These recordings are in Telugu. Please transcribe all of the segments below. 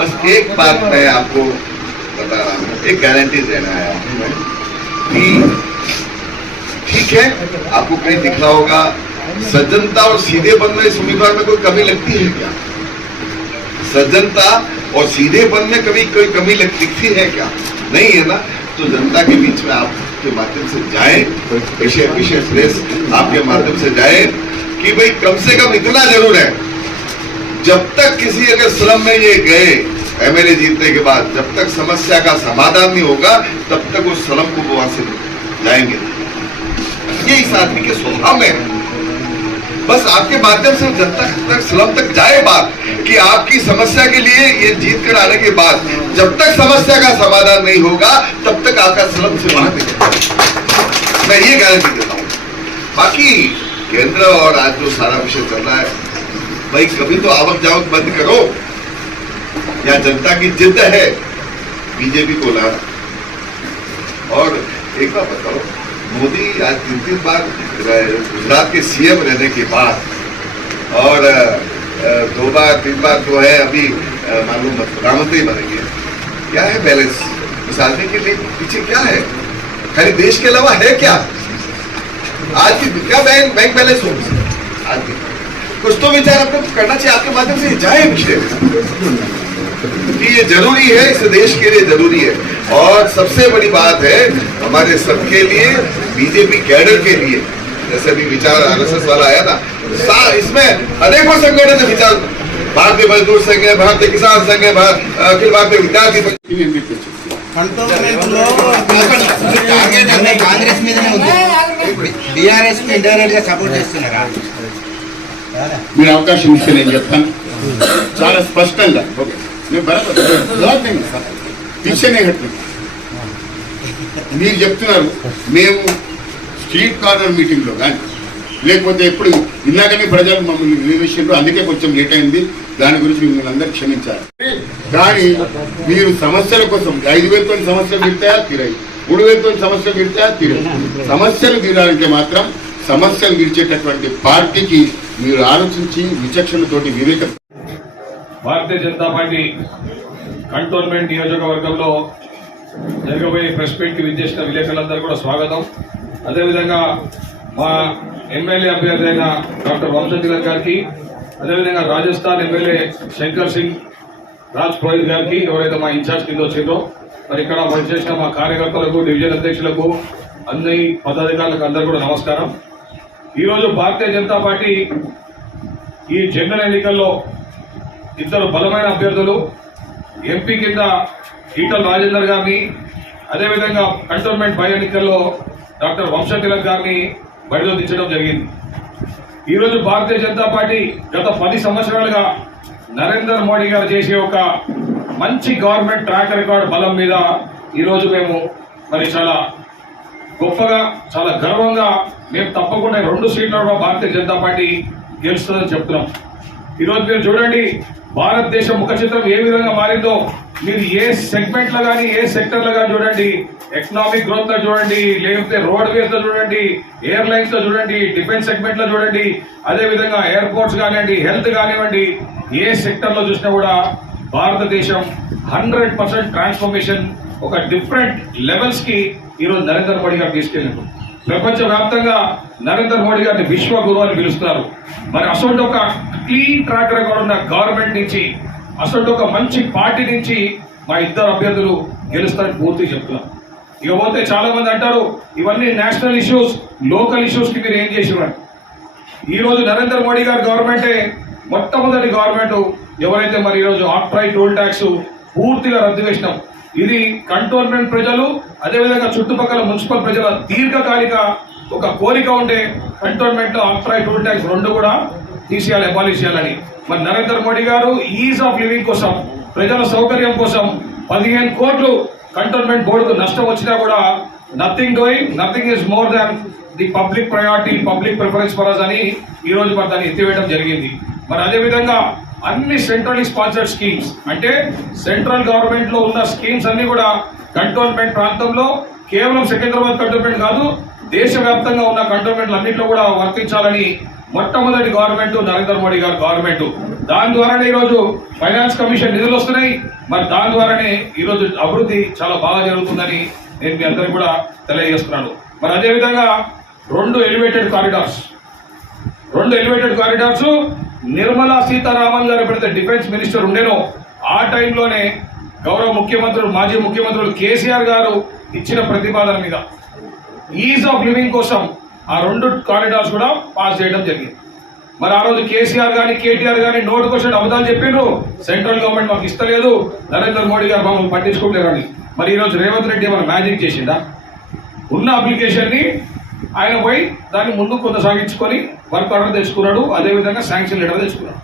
बस एक बात मैं आपको बता रहा हूँ, एक गारंटी देना आया हूँ मैं कि ठीक है, आपको कहीं दिखना होगा सज्जनता और सीधेपन में इस उम्मीदवार में कोई कमी लगती है क्या? सज्जनता और सीधेपन में कभी कोई कमी दिखती है क्या? नहीं है ना। तो जनता के बीच में आपके माध्यम से जाए, विशेष प्रेस आपके माध्यम से जाए कि भाई कम से कम इतना जरूर है, जब तक किसी अगर स्लम में ये गए एमएलए जीतने के बाद, जब तक समस्या का समाधान नहीं होगा तब तक उस स्लम को वहां से जाएंगे। ये इस आदमी के स्वभाव में है। बस आपके माध्यम से जनता तक स्लम तक जाए बात कि आपकी समस्या के लिए ये जीत कर आने के बाद जब तक समस्या का समाधान नहीं होगा तब तक आपका स्लम से वहां नहीं, मैं ये गारंटी देता हूँ। बाकी केंद्र और आज जो सारा विषय चल रहा है, भाई कभी तो आवक जावक बंद करो, या जनता की जिद है बीजेपी को लाना। और एक बात बताओ, मोदी आज 3 बार गुजरात के सीएम रहने के बाद और 2 बार 3 बार जो है अभी मालूम प्रधानमंत्री बनेंगे, क्या है बैलेंस इस आदमी के लिए पीछे? क्या है? खाली देश के अलावा है क्या? आज की क्या बैंक बैलेंस हो? आज कुछ तो विचार आपको करना चाहिए, आपके माध्यम से जाए विषय कि ये जरूरी है, इस देश के लिए जरूरी है। और सबसे बड़ी बात है हमारे सबके लिए, बीजेपी कैडर के लिए, जैसे भी विचार आरएसएस वाला आया ना, इसमें अनेकों संगठन है विचार, भारतीय मजदूर संघ है, भारतीय किसान संघ है, अखिल भारतीय विद्यार्थी కాంగ్రెస్ మీదనే ఉంది, బీఆర్ఎస్ కి ఇండైరెక్ట్ గా సపోర్ట్ చేస్తున్నారా? మీరు అవకాశం ఇస్తే నేను చెప్తాను చాలా స్పష్టంగా. నేను పిచ్చనే కట్టిన మీరు చెప్తున్నారు, మేము స్ట్రీట్ కార్నర్ మీటింగ్లో కానీ లేకపోతే ఎప్పుడు ఇలాగనే ప్రజలు మమ్మల్ని నిర్వహించారు, అందుకే కొంచెం లేట్ అయింది, దాని గురించి మిమ్మల్ని అందరూ క్షమించాలి. కానీ మీరు సమస్యల కోసం 5,000తో సమస్యలు తీర్తాయా? తీరాయి. 3,000తో సమస్యలు తీర్తాయా? తీరాయి. సమస్యలు తీరాలంటే మాత్రం సమస్యలు తీర్చేటటువంటి పార్టీకి మీరు ఆలోచించి విచక్షణతోటి వివేక. భారతీయ జనతా పార్టీ కంటోన్మెంట్ నియోజకవర్గంలో జరగబోయే ప్రెస్ మీట్కి విచ్చేసిన విలేకరులందరూ కూడా స్వాగతం. అదేవిధంగా మా ఎమ్మెల్యే అభ్యర్థి అయిన డాక్టర్ వంశతిలక్ గారికి, అదేవిధంగా రాజస్థాన్ ఎమ్మెల్యే శంకర్ సింగ్ రాజ్ పురోహిత్ గారికి, ఎవరైతే మా ఇన్ఛార్జ్ కింద వచ్చిందో, మరి ఇక్కడ పనిచేసిన మా కార్యకర్తలకు, డివిజన్ అధ్యక్షులకు, అన్ని పదాధికారులకు అందరూ కూడా నమస్కారం. ఈరోజు భారతీయ జనతా పార్టీ ఈ జనరల్ ఎన్నికల్లో 2 బలమైన అభ్యర్థులు, ఎంపీ కింద ఈటల రాజేందర్ గారిని, అదేవిధంగా కంటోన్మెంట్ బై ఎన్నికల్లో డాక్టర్ వంశతిలక్ గారిని బరిలో దించడం జరిగింది. ఈరోజు భారతీయ జనతా పార్టీ గత 10 సంవత్సరాలుగా నరేంద్ర మోడీ గారు చేసే ఒక మంచి గవర్నమెంట్ ట్రాక్ రికార్డ్ బలం మీద ఈరోజు మేము మరి చాలా గొప్పగా, చాలా గర్వంగా మేము తప్పకుండా 2 సీట్లలో భారతీయ జనతా పార్టీ గెలుస్తుందని చెప్తున్నాం. ఈరోజు మీరు చూడండి, భారతదేశ ముఖ చిత్రం ఏ విధంగా మారిందో. మీరు ఏ సెగ్మెంట్ లో కానీ, ఏ సెక్టర్ లో కానీ చూడండి, ఎకనామిక్ గ్రోత్ లో చూడండి, లేకపోతే రోడ్వేస్ లో చూడండి, ఎయిర్లైన్స్ లో చూడండి, డిఫెన్స్ సెగ్మెంట్ లో చూడండి, అదే విధంగా ఎయిర్పోర్ట్స్ కానివ్వండి, హెల్త్ కానివ్వండి, ఏ సెక్టర్ లో చూసినా కూడా భారతదేశం 100% ట్రాన్స్ఫర్మేషన్, ఒక డిఫరెంట్ లెవెల్స్ కి ఈరోజు నరేంద్ర మోడీ గారు తీసుకెళ్ళారు. ప్రపంచ వ్యాప్తంగా నరేంద్ర మోడీ గారిని విశ్వ గురువు అని పిలుస్తున్నారు. మరి అసలు ఒక క్లీన్ ట్రాక్ రికార్డ్ ఉన్న గవర్నమెంట్ నుంచి, అసలు ఒక మంచి పార్టీ నుంచి మా 2 అభ్యర్థులు గెలుస్తారని పూర్తిగా చెప్తున్నాం. ఇకపోతే చాలా మంది అంటారు, ఇవన్నీ నేషనల్ ఇష్యూస్, లోకల్ ఇష్యూస్ కి మీరు ఏం చేసినారు? ఈ రోజు నరేంద్ర మోడీ గారి గవర్నమెంటే మొట్టమొదటి గవర్నమెంట్ ఎవరైతే మరి ఈరోజు ఆక్ట్రైట్ టోల్ ట్యాక్స్ పూర్తిగా రద్దు చేసినాం. ఇది కంటోన్మెంట్ ప్రజలు, అదేవిధంగా చుట్టుపక్కల మున్సిపల్ ప్రజల దీర్ఘకాలిక ఒక కోరిక ఉండే కంటోన్మెంట్ లో ఆక్ట్రైట్ టోల్ ట్యాక్స్ 2 కూడా తీసేయాలి, అబాలిష్ చేయాలని. మరి నరేంద్ర మోడీ గారు ఈజ్ ఆఫ్ లివింగ్ కోసం, ప్రజల సౌకర్యం కోసం 15 కోట్లు కంటోన్మెంట్ బోర్డుకు నష్టం వచ్చినా కూడా nothing doing, nothing is more than the public priority, public preference for us అని ఈ రోజు మరి దాన్ని ఎత్తివేయడం జరిగింది. మరి అదేవిధంగా అన్ని సెంట్రల్ స్పాన్సర్డ్ స్కీమ్స్, అంటే సెంట్రల్ గవర్నమెంట్ లో ఉన్న స్కీమ్స్ అన్ని కూడా కంటోన్మెంట్ ప్రాంతంలో, కేవలం సికింద్రాబాద్ కంటోన్మెంట్ కాదు, దేశవ్యాప్తంగా ఉన్న కంటోన్మెంట్లు అన్నింటిలో కూడా వర్తించాలని మొట్టమొదటి గవర్నమెంట్ నరేంద్ర మోడీ గారి గవర్నమెంట్. దాని ద్వారానే ఈరోజు ఫైనాన్స్ కమిషన్ నిధులు వస్తున్నాయి. మరి దాని ద్వారానే ఈరోజు అభివృద్ధి చాలా బాగా జరుగుతుందని నేను మీ అందరికీ కూడా తెలియజేస్తున్నాను. మరి అదేవిధంగా రెండు ఎలివేటెడ్ కారిడార్స్ నిర్మలా సీతారామన్ గారు ఎప్పుడైతే డిఫెన్స్ మినిస్టర్ ఉండేనో ఆ టైంలోనే గౌరవ ముఖ్యమంత్రులు మాజీ ముఖ్యమంత్రులు కేసీఆర్ గారు ఇచ్చిన ప్రతిపాదన మీద ఈజ్ ఆఫ్ లివింగ్ కోసం ఆ రెండు కారిడార్స్ కూడా పాస్ చేయడం జరిగింది. మరి ఆ రోజు కేసీఆర్ కానీ కేటీఆర్ కానీ నోటికొచ్చిన అబద్ధాలు చెప్పిండ్రు, సెంట్రల్ గవర్నమెంట్ మాకు ఇస్తలేదు, నరేంద్ర మోడీ గారు మమ్మల్ని పట్టించుకోలేరని. మరి ఈరోజు రేవంత్ రెడ్డి ఏమైనా మ్యాజిక్ చేసిందా? ఉన్న అప్లికేషన్ ని ఆయన పోయి దాన్ని ముందు కొనసాగించుకొని వర్క్ ఆర్డర్ తెచ్చుకున్నాడు, అదేవిధంగా శాంక్షన్ లెటర్ తెచ్చుకున్నాడు.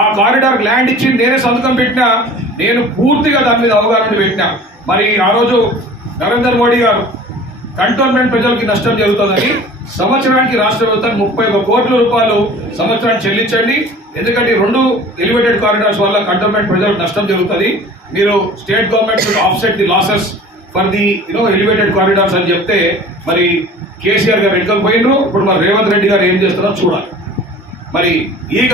ఆ కారిడార్ ల్యాండ్ ఇచ్చి నేనే సంతకం పెట్టినా, నేను పూర్తిగా దాని మీద అవగాహన పెట్టినా. మరి ఆ రోజు నరేంద్ర మోడీ గారు కంటోన్మెంట్ ప్రజలకి నష్టం జరుగుతుందని సంవత్సరానికి రాష్ట్ర ప్రభుత్వం 31 కోట్ల రూపాయలు సంవత్సరానికి చెల్లించండి, ఎందుకంటే రెండు ఎలివేటెడ్ కారిడార్స్ వల్ల కంటోన్మెంట్ ప్రజలకు నష్టం జరుగుతుంది, మీరు state government offset the losses for the elevated corridors అని చెప్తే మరి కేసీఆర్ గారు వెనుకకు పోయినరు. ఇప్పుడు మరి రేవంత్ రెడ్డి గారు ఏం చేస్తారో చూడాలి. మరి ఈ